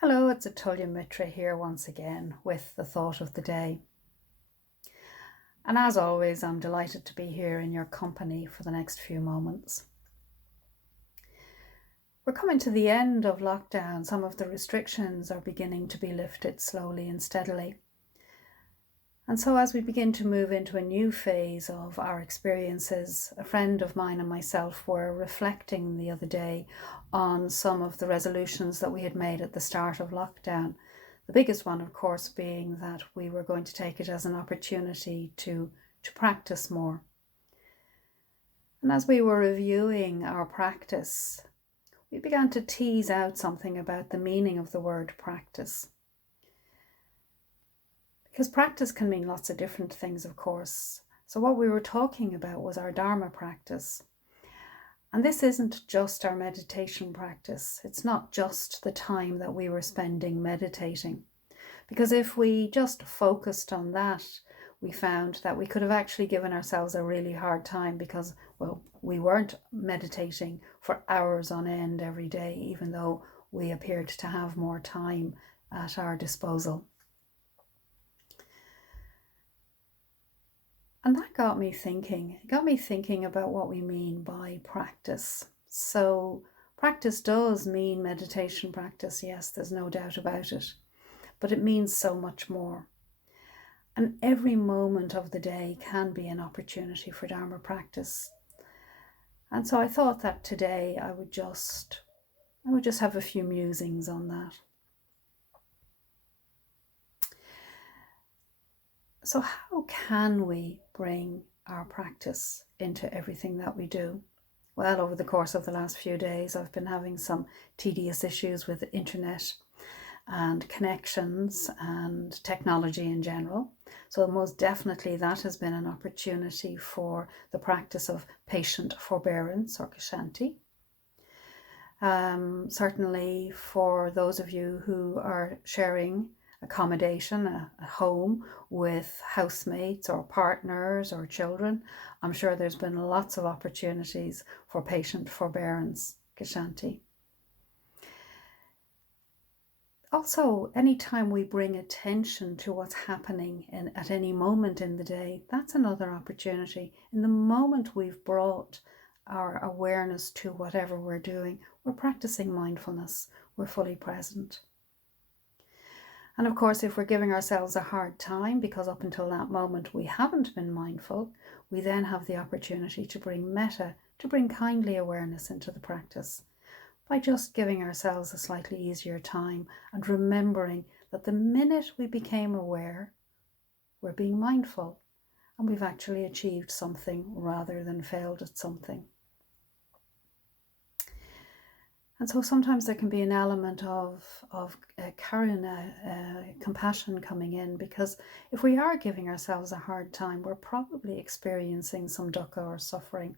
Hello, it's Atulyamitra here once again with the thought of the day. And as always, I'm delighted to be here in your company for the next few moments. We're coming to the end of lockdown. Some of the restrictions are beginning to be lifted slowly and steadily. And so as we begin to move into a new phase of our experiences, a friend of mine and myself were reflecting the other day on some of the resolutions that we had made at the start of lockdown. The biggest one, of course, being that we were going to take it as an opportunity to practice more. And as we were reviewing our practice, we began to tease out something about the meaning of the word practice. Because practice can mean lots of different things, of course. So what we were talking about was our Dharma practice. And this isn't just our meditation practice. It's not just the time that we were spending meditating. Because if we just focused on that, we found that we could have actually given ourselves a really hard time because, well, we weren't meditating for hours on end every day, even though we appeared to have more time at our disposal. And that got me thinking. It got me thinking about what we mean by practice. So practice does mean meditation practice, yes, there's no doubt about it. But it means so much more. And every moment of the day can be an opportunity for Dharma practice. And so I thought that today I would just have a few musings on that. So how can we bring our practice into everything that we do? Well, over the course of the last few days, I've been having some tedious issues with the internet and connections and technology in general. So most definitely that has been an opportunity for the practice of patient forbearance or kshanti. Certainly for those of you who are sharing accommodation, a home with housemates or partners or children, I'm sure there's been lots of opportunities for patient forbearance, kshanti. Also, anytime we bring attention to what's happening at any moment in the day, that's another opportunity. In the moment we've brought our awareness to whatever we're doing, we're practicing mindfulness, we're fully present. And of course, if we're giving ourselves a hard time because up until that moment we haven't been mindful, we then have the opportunity to bring metta, to bring kindly awareness into the practice by just giving ourselves a slightly easier time and remembering that the minute we became aware, we're being mindful and we've actually achieved something rather than failed at something. And so sometimes there can be an element of karuna, compassion coming in, because if we are giving ourselves a hard time, we're probably experiencing some dukkha or suffering.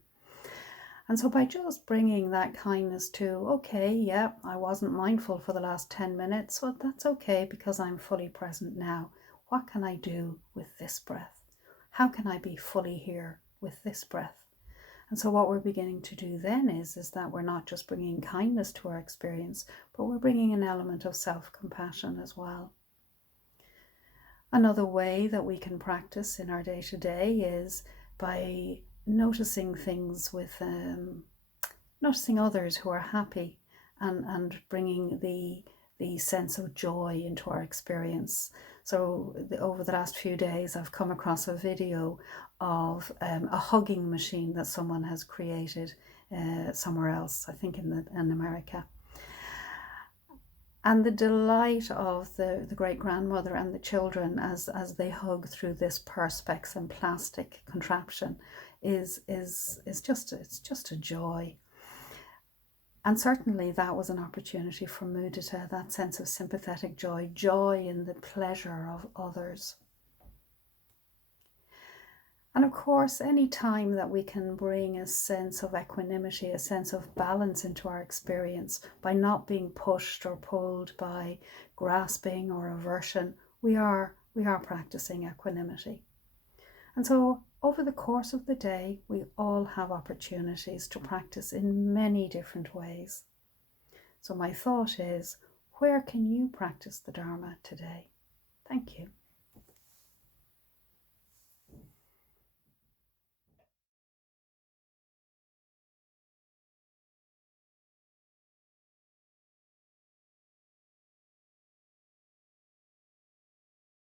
And so by just bringing that kindness to, okay, yeah, I wasn't mindful for the last 10 minutes, well, that's okay because I'm fully present now. What can I do with this breath? How can I be fully here with this breath? And so what we're beginning to do then is that we're not just bringing kindness to our experience, but we're bringing an element of self-compassion as well. Another way that we can practice in our day-to-day is by noticing things with, noticing others who are happy and bringing the sense of joy into our experience. So over the last few days, I've come across a video of a hugging machine that someone has created somewhere else, I think in America. And the delight of the great-grandmother and the children as they hug through this perspex and plastic contraption is just a joy. And certainly that was an opportunity for mudita, that sense of sympathetic joy, joy in the pleasure of others. And of course, any time that we can bring a sense of equanimity, a sense of balance into our experience by not being pushed or pulled by grasping or aversion, we are practicing equanimity. And so over the course of the day, we all have opportunities to practice in many different ways. So my thought is, Where can you practice the Dharma today? Thank you.